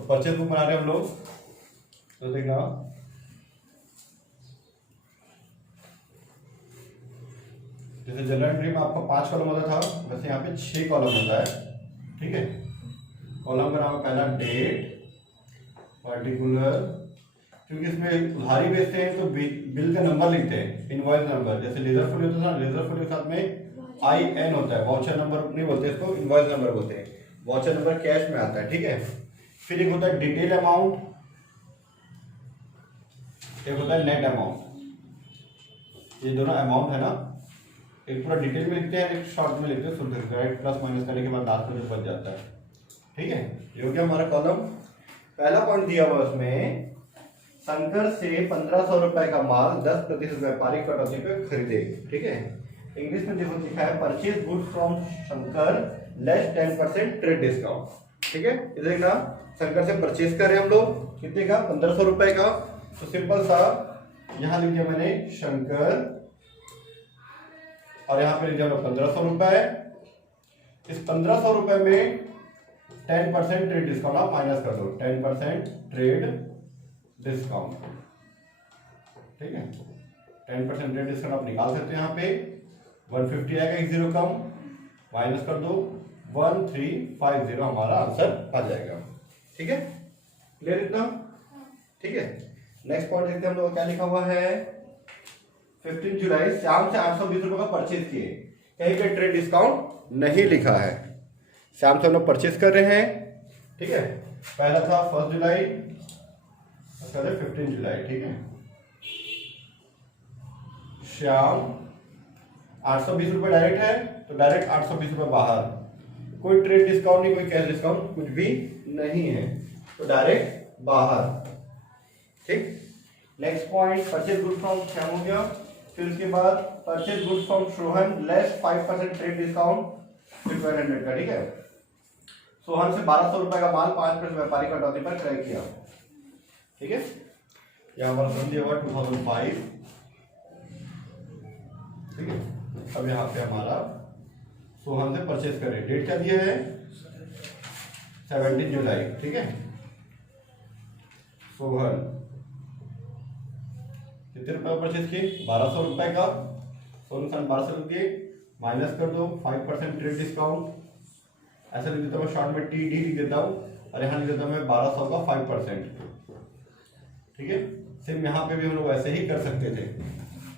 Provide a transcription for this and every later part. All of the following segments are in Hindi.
तो परचेज बुक बना रहे हैं हम लोग, तो देखना जैसे जनरल एंट्री में आपका 5 कॉलम होता था, वैसे यहाँ पे 6 कॉलम होता है। ठीक है, कॉलम का नाम है पहला डेट, पर्टिकुलर, क्योंकि इसमें उधारी बेचते हैं तो बिल का नंबर लिखते हैं, इनवॉइस नंबर। जैसे लेजर फुल होता था, लेजर फुल के साथ में IN होता है, वाउचर नंबर नहीं बोलते इसको, इनवॉइस नंबर बोलते हैं। वाउचर नंबर कैश में आता है। ठीक है, फिर एक होता है डिटेल अमाउंट, एक होता है नेट अमाउंट। ये दोनों अमाउंट है ना, एक पूरा डिटेल में लिखते हैं, एक शॉर्ट में लिखते हैं, शुद्ध राइट प्लस माइनस करने के बाद लास्ट में जो बच जाता है। ठीक है, ये हो गया हमारा कॉलम। पहला पॉइंट दिया हुआ उसमें, शंकर से 1500 रुपए का माल 10% व्यापारिक कटौती पे खरीदे। ठीक है, इंग्लिश में देखो लिखा है purchase goods from Shankar less 10% trade discount. ठीक है, ये देखना शंकर से परचेज कर रहे हैं हम लोग, कितने का, 1500 रुपए का। तो सिंपल सा यहां लिख दिया मैंने शंकर, और यहाँ पे लिख दिया 1500 रुपए। इस 1500 रुपए में 10% ट्रेड डिस्काउंट आप माइनस कर दो, 10% ट्रेड डिस्काउंट। ठीक है, 10% ट्रेड डिस्काउंट आप निकाल सकते हैं। यहाँ पे 150 आएगा, एक जीरो कम, माइनस कर दो 1350, हमारा आंसर आ जाएगा। ठीक है, क्लियर इतना? ठीक है, नेक्स्ट पॉइंट देखते हैं हम लोग क्या लिखा हुआ है। 15 जुलाई शाम से 820 रुपए का परचेज किए, कहीं पे ट्रेड डिस्काउंट नहीं लिखा है। शाम से हम लोग परचेज कर रहे हैं। ठीक है, पहला था 1 जुलाई, 15 जुलाई। ठीक है, शाम 820 रुपए डायरेक्ट है, तो डायरेक्ट 820 रुपए बाहर, कोई ट्रेड डिस्काउंट नहीं, कोई कैश डिस्काउंट कुछ भी नहीं है, तो डायरेक्ट बाहर। ठीक, next point purchase good from Shyam हो गया। फिर उसके बाद purchase good from Sohan less 5% trade discount 1200 का। ठीक है, सोहन से 1200 रुपए का माल 5% व्यापारी कटौती पर क्रय किया। ठीक है, यहाँ पर समझिए हुआ 2005। ठीक है, अब यहाँ पे हमारा सोहन से परचेज करें, डेट क्या दिया है 17 जुलाई। ठीक है, सोहन कितने रुपए परचेज किए, 1200 रुपए का, सोहन 1200 रुपये, माइनस कर दो 5% ट्रेड डिस्काउंट, ऐसा लिख देता हूँ शॉर्ट में TD लिख देता हूँ, और यहाँ लिख देता हूँ मैं 1200 का 5%। ठीक है, सिर्फ यहाँ पे भी हम लोग ऐसे ही कर सकते थे।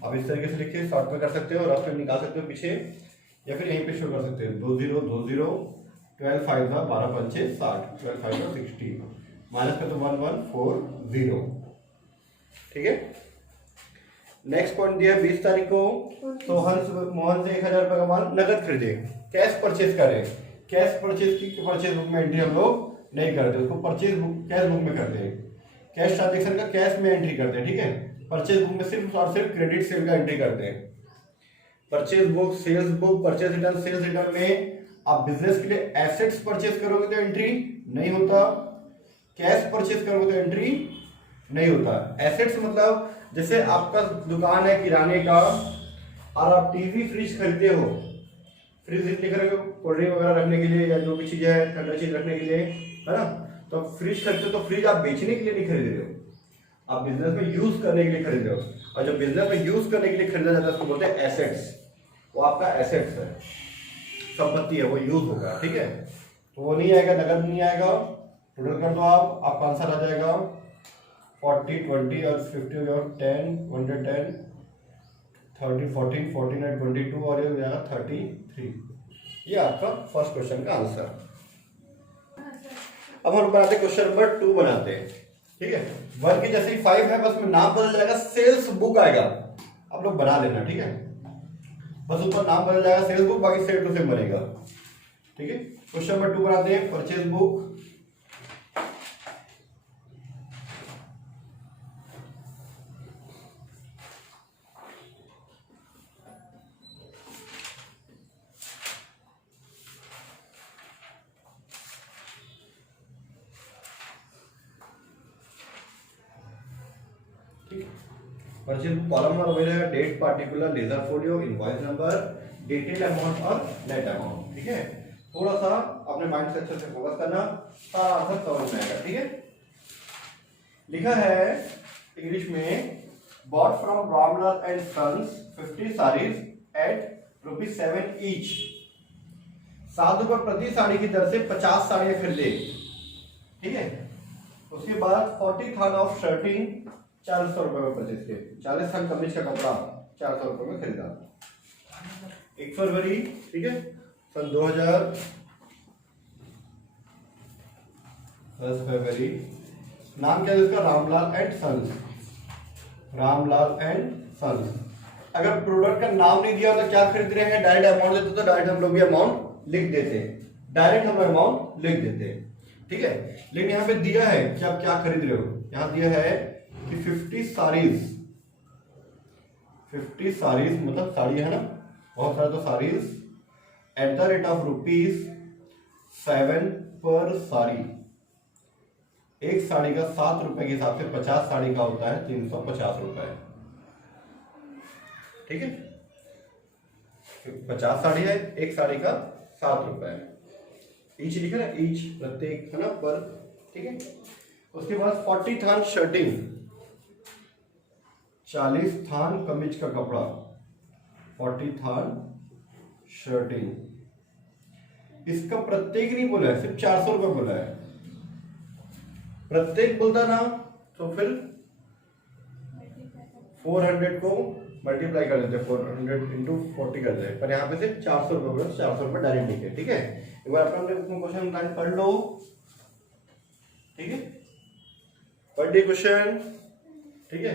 अब इस तरीके से लिखिए, शॉर्ट में कर सकते हो, रफ में निकाल सकते हो पीछे, या फिर यहीं पे शो कर सकते हो 20 20 12 5 12 5 6 60, 12 5 60, माइनस कर दो 1140। ठीक है, नेक्स्ट पॉइंट दिया 20 तारीख को, मोहन से 1000 रुपए का माल नगद खरीदे, कैश परचेज करें। कैश परचेज की परचेज बुक में एंट्री हम लोग नहीं करते, उसको परचेज बुक कैश बुक में करते हैं। कैश ट्रांजेक्शन का कैश में एंट्री करते हैं। ठीक है, परचेज बुक में सिर्फ और सिर्फ क्रेडिट सेल का एंट्री करते हैं। Purchase book, sales book, purchase return, sales return में आप बिजनेस के लिए एसेट्स परचेज करोगे तो एंट्री नहीं होता, कैश परचेज करोगे तो एंट्री नहीं होता। एसेट्स मतलब जैसे आपका दुकान है किराने का, और आप टीवी फ्रिज खरीदते हो, फ्रिज इसलिए खरीदो कोल्ड ड्रिंक वगैरह रखने के लिए, या जो भी चीज है ठंडा चीज रखने के लिए, है ना। तो फ्रिज खरीदते हो, तो फ्रिज आप बेचने के लिए नहीं खरीद रहे हो, आप बिजनेस में यूज करने के लिए खरीद रहे हो। और जो बिजनेस में यूज करने के लिए खरीदा जाता है उसको बोलते हैं एसेट्स, वो आपका एसेट्स है, संपत्ति है, वो यूज होगा। ठीक है, तो वो नहीं आएगा, नगद नहीं आएगा। टोटल कर दो आप, आपका आंसर आ जाएगा 40 20 और 50 और 10 110 30 14 14 और 22 और ये हो जाएगा 33। ये आपका फर्स्ट क्वेश्चन का आंसर। अब हम बनाते क्वेश्चन नंबर 2 बनाते हैं। ठीक है, 1 की जैसे ही 5 है, बस में नाम बदल जाएगा, सेल्स बुक आएगा, आप लोग बना लेना। ठीक है, बस ऊपर नाम बदल जाएगा सेल्स बुक, बाकी सेम टू सेम बनेगा। ठीक है, क्वेश्चन नंबर 2 बनाते हैं, purchase book. Purchase book column number वही रहेगा, date, particular, ledger folio, invoice number, detail amount और नेट अमाउंट। ठीक है, थोड़ा सा अपने अपने माइंड से अच्छे से फोकस करना, सारा आंसर समझ में आएगा। ठीक है, लिखा है इंग्लिश में, bought from Ramlal and Sons 50 sarees at ₹7 each। 7 रुपए प्रति साड़ी की दर से 50 साड़ियां खरीदे। ठीक है, उसके बाद 40 थान ऑफ शर्टिंग 400 रुपए में परचेज किए। 40 थान कमीज का कपड़ा 400 रुपए में खरीदा। 1 फरवरी, ठीक है, सन 2000, 10 फरवरी। नाम क्या है इसका? Ramlal and sons. Ramlal and sons. अगर प्रोडक्ट का नाम नहीं दिया तो क्या खरीद रहे हैं, डायरेक्ट अमाउंट देते तो डायरेक्ट हम लोग भी अमाउंट लिख देते, डायरेक्ट हम लोग अमाउंट लिख देते। ठीक है, लेकिन यहाँ पे दिया है कि आप क्या खरीद रहे हो। यहाँ दिया है कि 50 साड़ीज, 50 साड़ीज मतलब साड़ी है ना, बहुत सारे तो saris, at the rate of ₹7 पर साड़ी। एक साड़ी का 7 रुपए के हिसाब से 50 साड़ी का होता है 350 रुपए। ठीक है, 50 साड़ी है, एक साड़ी का 7 रुपए। ईच लिखा ना, ईच प्रत्येक है ना, पर। ठीक है, उसके बाद 40 थान शर्टिंग, 40 थान कमीज का कपड़ा, 40 थान शर्टिंग। इसका प्रत्येक नहीं बोला है, सिर्फ 400 रुपए बोला है। प्रत्येक बोलता ना तो फिर 400 को मल्टीप्लाई कर देते, 400 इंटू 40 कर देते, पर यहाँ पे सिर्फ 400 रुपए, 400 रुपए डायरेक्ट लिखे। ठीक है, एक बार अपने क्वेश्चन लाइन पढ़ लो। ठीक है, पढ़ लिया क्वेश्चन। ठीक है,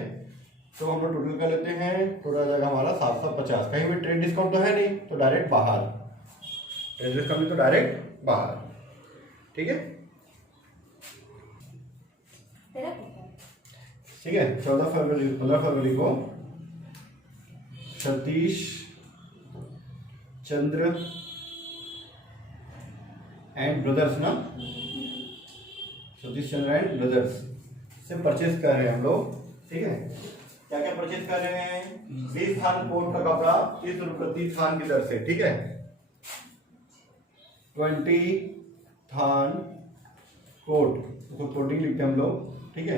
तो हम लोग टोटल कर लेते हैं। टोटल आ जाएगा हमारा 750। कहीं भी ट्रेड डिस्काउंट तो है नहीं, तो डायरेक्ट बाहर, ट्रेड डिस्काउंट तो डायरेक्ट बाहर। ठीक है, ठीक है। 14 फरवरी 15 फरवरी को सतीश चंद्र एंड ब्रदर्स ना, सतीश चंद्र एंड ब्रदर्स से परचेज कर रहे हैं हम लोग। ठीक है, क्या क्या परचेज कर रहे हैं? 20 थान कोट का कपड़ा 30 रुपए प्रति थान की दर से। ठीक है, 20 थान कोट, तो कोटिंग लिखते हैं हम लोग। ठीक है,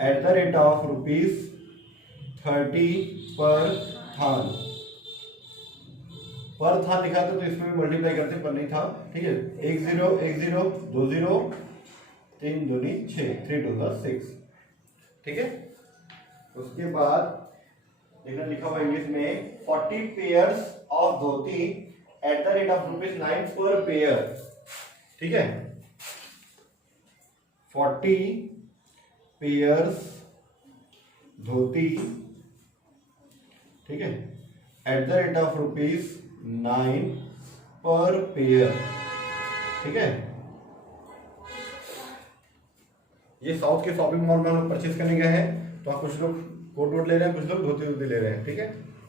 एट द रेट ऑफ ₹30 पर थान। पर थान लिखा था तो इसमें भी मल्टीप्लाई करते, पर नहीं था। ठीक है, 1 0 1 0 2 0 3 2 6 3 2 6। ठीक है, उसके बाद देखना लिखा हुआ इंग्लिश में 40 pairs of dhoti at the rate of ₹9 पर पेयर। ठीक है, 40 पेयर्स धोती, ठीक है, एट द रेट ऑफ ₹9 पर पेयर। ठीक है, ये साउथ के शॉपिंग मॉल में हम परचेज करने गए हैं, तो कुछ लोग कोट वोट ले रहे हैं, कुछ लोग धोती वोती ले रहे हैं। ठीक है,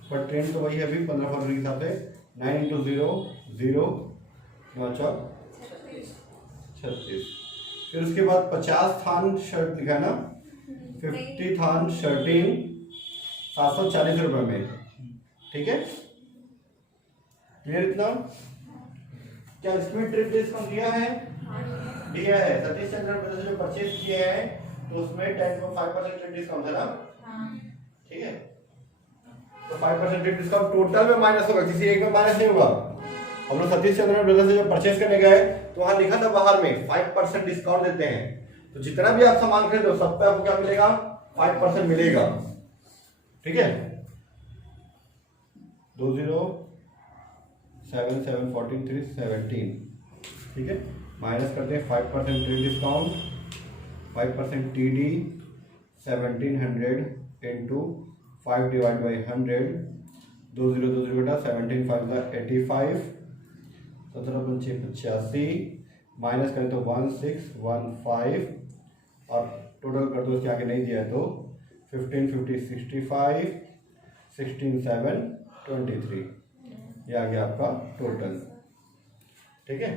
पर ट्रेंड तो वही है अभी 15 फरवरी के हिसाब से। 9 × 0 0 9 4 36। फिर उसके बाद 50 थान शर्ट लिखा है ना, 50 थान शर्टिंग 740 रुपए में। ठीक है, क्लियर इतना? क्या इसमें ट्रेड डिस्काउंट दिया है? दिया है। सतीश चंद्र ब्रदर्स से जो परचेज किए हैं तो उसमें 10.5% ट्रेड डिस्काउंट है ना। ठीक है, तो 5% ट्रेड डिस्काउंट टोटल में माइनस होगा, किसी एक में माइनस नहीं होगा। हम लोग सतीश चंद्र ब्रदर्स से जो परचेज करने गए तो वहां लिखा था बाहर में 5% डिस्काउंट देते हैं, तो जितना भी आप सामान खरीदो सब पे आपको क्या मिलेगा? 5% मिलेगा। ठीक है, 2 0 7 7 14 3 17। ठीक है, माइनस करते हैं 5% trade discount, 5% TD 1700 into 5 divide by 100, 2 0 2 0 बेटा 17 5 85, 17 5 85, माइनस करें तो 1615, और टोटल कर दो, उसके आगे नहीं दिया है तो 15 50 65, 16 7 23, ये आ गया आपका टोटल। ठीक है।